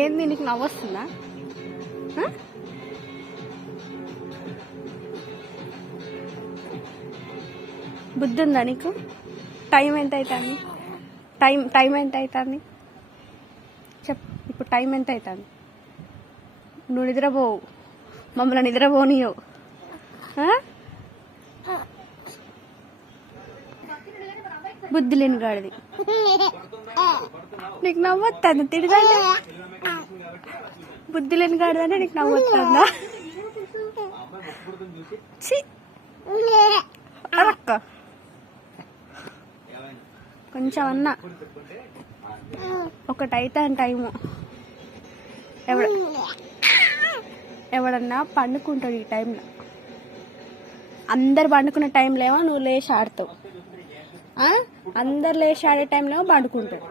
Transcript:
ఏంది నీకు నవ్వొస్తుందా? బుద్ధి ఉందా నీకు? టైం ఎంత అవుతుంది? టైం ఎంత అవుతుంది చెప్. ఇప్పుడు టైం ఎంత అవుతుంది? నువ్వు నిద్రపోవు, మమ్మల్ని నిద్రపోనియవు. బుద్ధి లేని గాడిది. నీకు నవ్వొస్తుంది తిడగండి. బుద్ధి లేని గాడిదంటే నీకు నవ్వొస్తుందా? అక్క కొంచెం అన్నా ఒకటైతే టైము. ఎవడన్నా పండుకుంటాడు ఈ టైంలో. అందరు పండుకునే టైంలో ఏమో నువ్వు లేచి ఆడతావు. అందరు లేచి ఆడే టైంలో ఏమో పండుకుంటాడు.